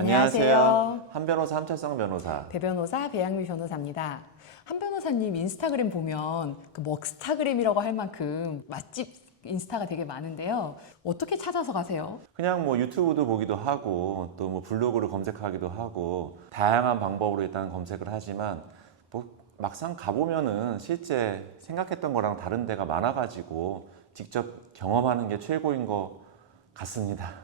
안녕하세요. 한 변호사 함철성 변호사. 배변호사 배양미 변호사입니다. 한 변호사님 인스타그램 보면 그 먹스타그램이라고 할 만큼 맛집 인스타가 되게 많은데요. 어떻게 찾아서 가세요? 그냥 뭐 유튜브도 보기도 하고 또 뭐 블로그를 검색하기도 하고 다양한 방법으로 일단 검색을 하지만 뭐 막상 가보면은 실제 생각했던 거랑 다른 데가 많아가지고 직접 경험하는 게 최고인 것 같습니다.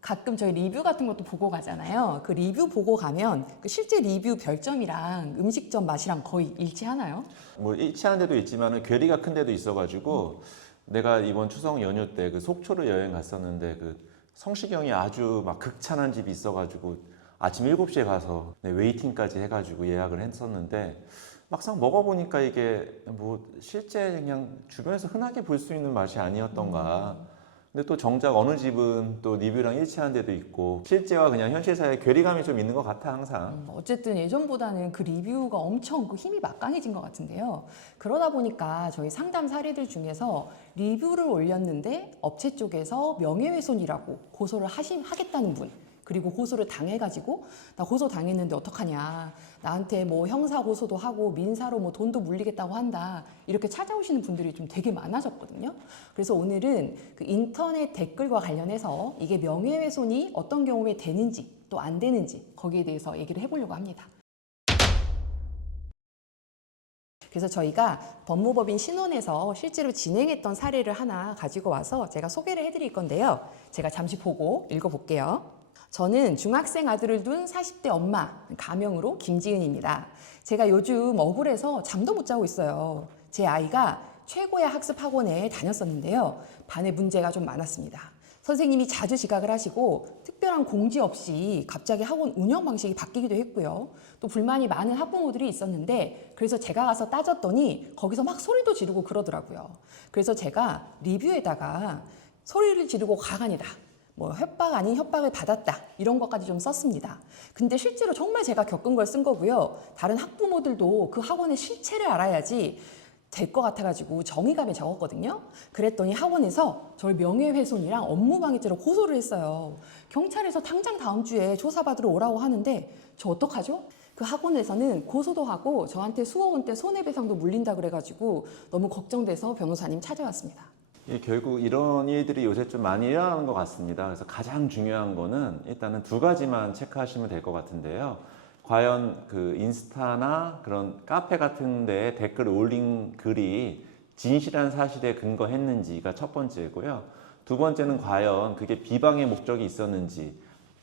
가끔 저희 리뷰 같은 것도 보고 가잖아요. 그 리뷰 보고 가면 그 실제 리뷰 별점이랑 음식점 맛이랑 거의 일치하나요? 뭐 일치하는 데도 있지만 괴리가 큰 데도 있어가지고 내가 이번 추석 연휴 때 그 속초를 여행 갔었는데 그 성시경이 아주 막 극찬한 집이 있어가지고 아침 7시에 가서 웨이팅까지 해가지고 예약을 했었는데 막상 먹어보니까 이게 뭐 실제 그냥 주변에서 흔하게 볼 수 있는 맛이 아니었던가. 근데 또 정작 어느 집은 또 리뷰랑 일치하는 데도 있고 실제와 그냥 현실 사이에 괴리감이 좀 있는 것 같아 항상. 어쨌든 예전보다는 그 리뷰가 엄청 그 힘이 막강해진 것 같은데요. 그러다 보니까 저희 상담 사례들 중에서 리뷰를 올렸는데 업체 쪽에서 명예훼손이라고 고소를 하겠다는 분, 그리고 고소를 당해가지고 나 고소 당했는데 어떡하냐, 나한테 뭐 형사 고소도 하고 민사로 뭐 돈도 물리겠다고 한다, 이렇게 찾아오시는 분들이 좀 되게 많아졌거든요. 그래서 오늘은 그 인터넷 댓글과 관련해서 이게 명예훼손이 어떤 경우에 되는지 또 안 되는지 거기에 대해서 얘기를 해보려고 합니다. 그래서 저희가 법무법인 신원에서 실제로 진행했던 사례를 하나 가지고 와서 제가 소개를 해드릴 건데요. 제가 잠시 보고 읽어볼게요. 저는 중학생 아들을 둔 40대 엄마, 가명으로 김지은입니다. 제가 요즘 억울해서 잠도 못 자고 있어요. 제 아이가 최고의 학습 학원에 다녔었는데요. 반에 문제가 좀 많았습니다. 선생님이 자주 지각을 하시고 특별한 공지 없이 갑자기 학원 운영 방식이 바뀌기도 했고요. 또 불만이 많은 학부모들이 있었는데 그래서 제가 가서 따졌더니 거기서 막 소리도 지르고 그러더라고요. 그래서 제가 리뷰에다가 소리를 지르고 가관이다, 뭐 협박 아닌 협박을 받았다, 이런 것까지 좀 썼습니다. 근데 실제로 정말 제가 겪은 걸 쓴 거고요. 다른 학부모들도 그 학원의 실체를 알아야지 될 것 같아가지고 정의감에 적었거든요. 그랬더니 학원에서 저를 명예훼손이랑 업무방해죄로 고소를 했어요. 경찰에서 당장 다음 주에 조사받으러 오라고 하는데 저 어떡하죠? 그 학원에서는 고소도 하고 저한테 수억원대 손해배상도 물린다 그래가지고 너무 걱정돼서 변호사님 찾아왔습니다. 결국 이런 일들이 요새 좀 많이 일어나는 것 같습니다. 그래서 가장 중요한 거는 일단은 두 가지만 체크하시면 될 것 같은데요. 과연 그 인스타나 그런 카페 같은 데에 댓글을 올린 글이 진실한 사실에 근거했는지가 첫 번째고요. 두 번째는 과연 그게 비방의 목적이 있었는지,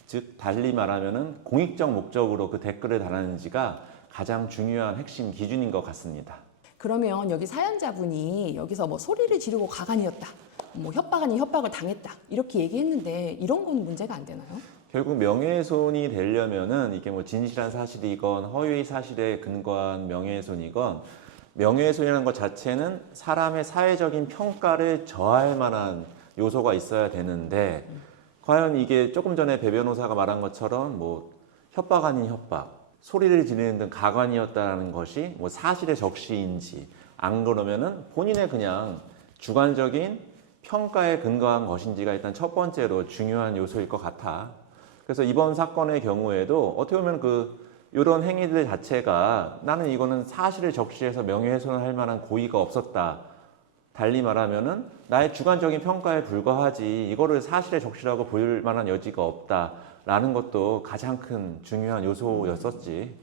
즉 달리 말하면은 공익적 목적으로 그 댓글을 달았는지가 가장 중요한 핵심 기준인 것 같습니다. 그러면 여기 사연자분이 여기서 뭐 소리를 지르고 가관이었다, 뭐 협박 아닌 협박을 당했다, 이렇게 얘기했는데 이런 건 문제가 안 되나요? 결국 명예훼손이 되려면은 이게 뭐 진실한 사실이건 허위 사실에 근거한 명예훼손이건 명예훼손이라는 것 자체는 사람의 사회적인 평가를 저할 만한 요소가 있어야 되는데 과연 이게 조금 전에 배 변호사가 말한 것처럼 뭐 협박 아닌 협박, 소리를 지르는 등 가관이었다는 것이 뭐 사실의 적시인지 안 그러면은 본인의 그냥 주관적인 평가에 근거한 것인지가 일단 첫 번째로 중요한 요소일 것 같아. 그래서 이번 사건의 경우에도 어떻게 보면 이런 행위들 자체가 나는 이거는 사실을 적시해서 명예훼손을 할 만한 고의가 없었다. 달리 말하면은 나의 주관적인 평가에 불과하지 이거를 사실의 적시라고 볼 만한 여지가 없다라는 것도 가장 큰 중요한 요소였었지.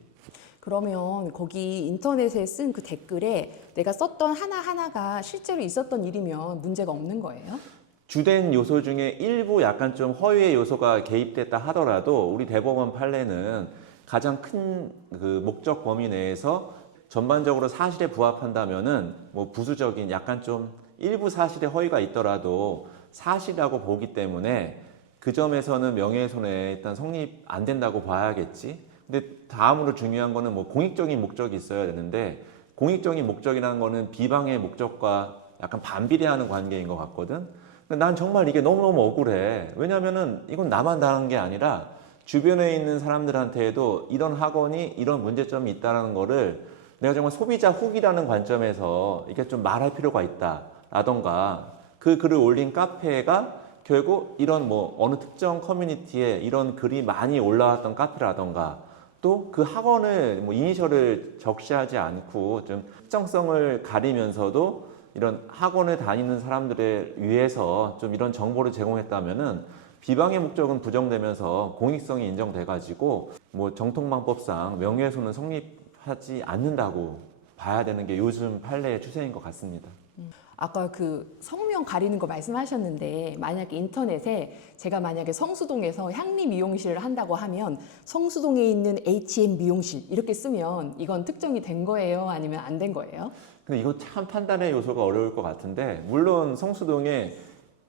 그러면 거기 인터넷에 쓴 그 댓글에 내가 썼던 하나하나가 실제로 있었던 일이면 문제가 없는 거예요? 주된 요소 중에 일부 약간 좀 허위의 요소가 개입됐다 하더라도 우리 대법원 판례는 가장 큰 그 목적 범위 내에서 전반적으로 사실에 부합한다면은 뭐 부수적인 약간 좀 일부 사실에 허위가 있더라도 사실이라고 보기 때문에 그 점에서는 명예훼손에 일단 성립 안 된다고 봐야겠지. 근데 다음으로 중요한 거는 뭐 공익적인 목적이 있어야 되는데 공익적인 목적이라는 거는 비방의 목적과 약간 반비례하는 관계인 것 같거든. 난 정말 이게 너무너무 억울해. 왜냐면은 이건 나만 당한 게 아니라 주변에 있는 사람들한테도 이런 학원이 이런 문제점이 있다는 거를 내가 정말 소비자 후기라는 관점에서 이게 좀 말할 필요가 있다 라던가 그 글을 올린 카페가 결국 이런 뭐 어느 특정 커뮤니티에 이런 글이 많이 올라왔던 카페라던가 또 그 학원을 뭐 이니셜을 적시하지 않고 좀 특정성을 가리면서도 이런 학원을 다니는 사람들을 위해서 좀 이런 정보를 제공했다면은 비방의 목적은 부정되면서 공익성이 인정돼 가지고 뭐 정통방법상 명예훼손은 성립하지 않는다고 봐야 되는 게 요즘 판례의 추세인 것 같습니다. 아까 그 성명 가리는 거 말씀하셨는데 만약에 인터넷에 제가 만약에 성수동에서 향리 미용실을 한다고 하면 성수동에 있는 H&M 미용실 이렇게 쓰면 이건 특정이 된 거예요? 아니면 안 된 거예요? 근데 이거 참 판단의 요소가 어려울 것 같은데 물론 성수동에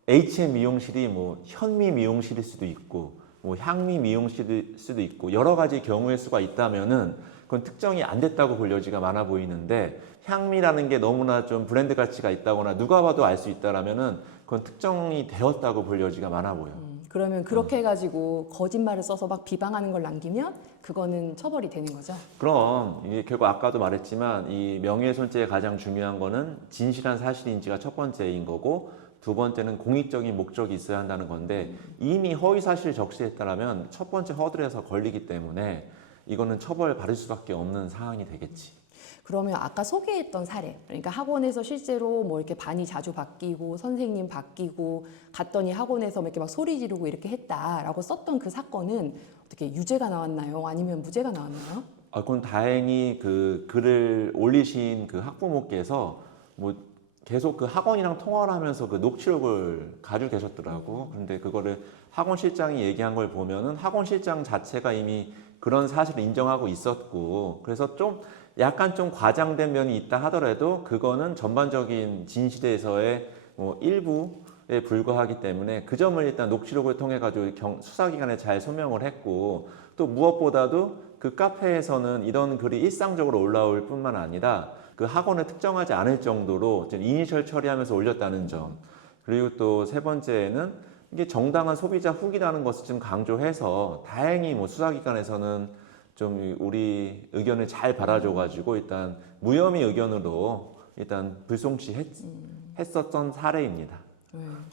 H&M 미용실이 뭐 현미 미용실일 수도 있고 뭐 향미 미용실일 수도 있고 여러 가지 경우의 수가 있다면은 그건 특정이 안 됐다고 볼 여지가 많아 보이는데 향미라는 게 너무나 좀 브랜드 가치가 있다거나 누가 봐도 알 수 있다라면은 그건 특정이 되었다고 볼 여지가 많아 보여. 그러면 그렇게 해가지고 거짓말을 써서 막 비방하는 걸 남기면 그거는 처벌이 되는 거죠? 그럼 이게 결국 아까도 말했지만 이 명예훼손죄의 가장 중요한 거는 진실한 사실인지가 첫 번째인 거고 두 번째는 공익적인 목적이 있어야 한다는 건데 이미 허위 사실 적시했다라면 첫 번째 허들에서 걸리기 때문에 이거는 처벌 받을 수밖에 없는 사항이 되겠지. 그러면 아까 소개했던 사례, 그러니까 학원에서 실제로 뭐 이렇게 반이 자주 바뀌고 선생님 바뀌고 갔더니 학원에서 이렇게 막 소리 지르고 이렇게 했다라고 썼던 그 사건은 어떻게 유죄가 나왔나요? 아니면 무죄가 나왔나요? 그건 다행히 그 글을 올리신 그 학부모께서 뭐 계속 그 학원이랑 통화를 하면서 그 녹취록을 가지고 계셨더라고. 그런데 그거를 학원 실장이 얘기한 걸 보면은 학원 실장 자체가 이미 그런 사실을 인정하고 있었고, 그래서 좀 약간 좀 과장된 면이 있다 하더라도 그거는 전반적인 진실에서의 뭐 일부에 불과하기 때문에 그 점을 일단 녹취록을 통해 가지고 수사기관에 잘 소명을 했고, 또 무엇보다도 그 카페에서는 이런 글이 일상적으로 올라올 뿐만 아니라 그 학원을 특정하지 않을 정도로 좀 이니셜 처리하면서 올렸다는 점, 그리고 또 세 번째는 이게 정당한 소비자 후기라는 것을 좀 강조해서 다행히 뭐 수사기관에서는 좀 우리 의견을 잘 받아줘가지고 일단 무혐의 의견으로 일단 불송치했었던 사례입니다.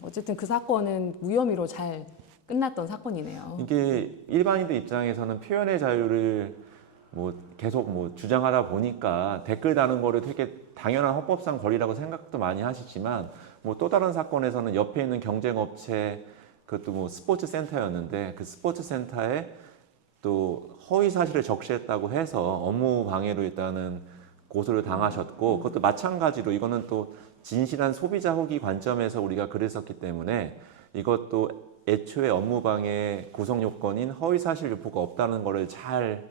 어쨌든 그 사건은 무혐의로 잘 끝났던 사건이네요. 이게 일반인들 입장에서는 표현의 자유를 뭐 계속 뭐 주장하다 보니까 댓글 다는 거를 되게 당연한 헌법상 권리라고 생각도 많이 하시지만 뭐 또 다른 사건에서는 옆에 있는 경쟁업체 그것도 뭐 스포츠 센터였는데 그 스포츠 센터에 또 허위 사실을 적시했다고 해서 업무 방해로 일단은 고소를 당하셨고, 그것도 마찬가지로 이거는 또 진실한 소비자 후기 관점에서 우리가 글을 썼기 때문에 이것도 애초에 업무 방해 구성 요건인 허위 사실 유포가 없다는 거를 잘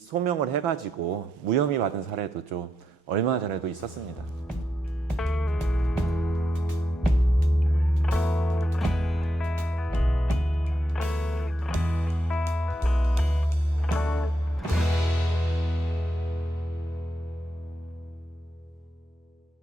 소명을 해가지고 무혐의 받은 사례도 좀 얼마 전에도 있었습니다.